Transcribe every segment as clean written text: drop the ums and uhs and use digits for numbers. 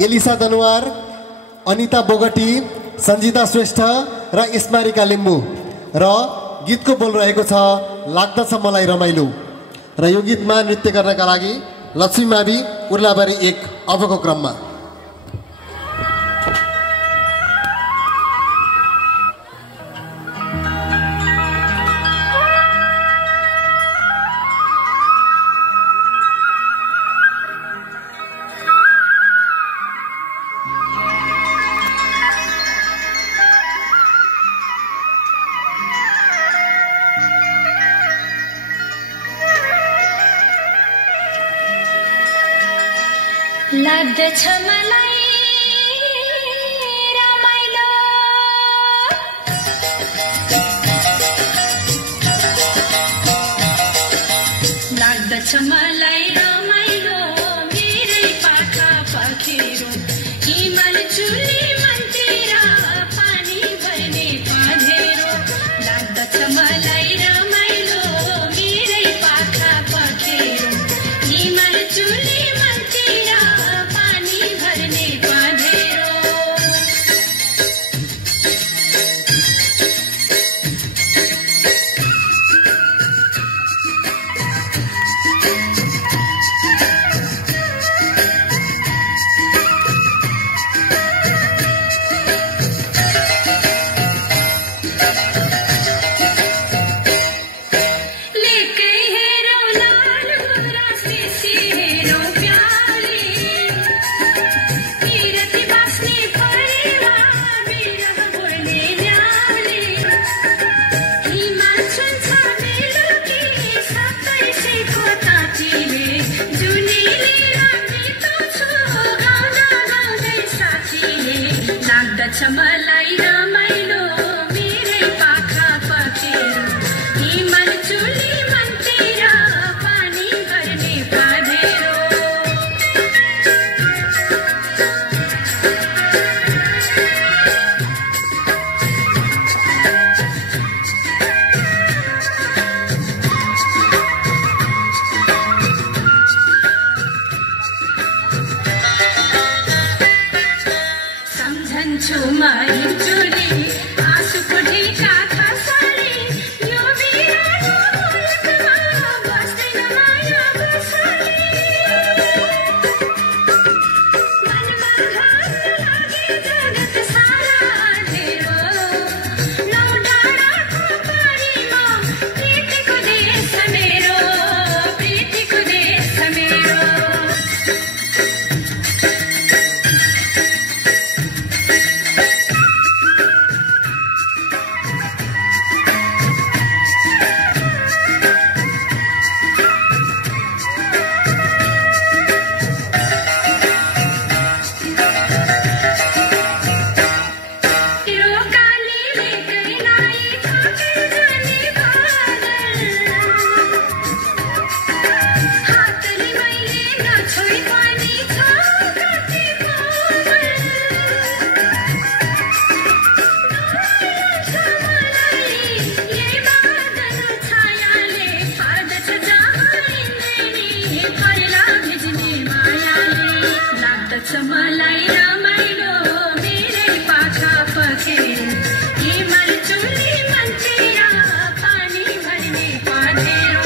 Elisa Danuwar, Anita Bogati, Sanjita Shrestha र स्मारिका लिम्बू र गीतको बोल रहेको छ लाग्दछ मलाई रमाइलो। र यो गीतमा नृत्य गर्नका लागि लक्ष्मी मावि उर्लाबारी 1 अबको क्रममा। लाग्दछ मलाई रमाइलो, लाग्दछ मलाई रमाइलो, मेरै पाखा पखेरो हिमाल चुली मनतिर पानी भर्ने पँधेरो। लाग्दछ मलाई रमाइलो, मेरै पाखा पखेरो हिमाल चुली लाग्दछ मलाई रमाइलो, मेरै पाखा पखेरो हिमाल चुली मनतिर पानी भर्ने पँधेरो। सम्झन्छु मारी चोली आँसुको ढिका खसाली, यो बिरानो मुलुकमा बस्दैन माया बसाली। मनमा घाम लागे जगत सारा अँधेरो, नौ डाँडाको पारीमा प्रीतिको देश मेरो, प्रीतिको देश मेरो। लाग्दछ मलाई रमाइलो, मेरै पाखा पखेरो हिमाल चुली मनतिर पानी भर्ने पँधेरो।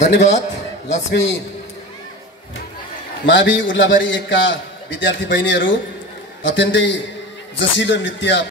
धन्यवाद। लक्ष्मी मावि उर्लाबारी 1 का विद्यार्थी बहिनीहरू अत्यन्तै जसिलो नृत्य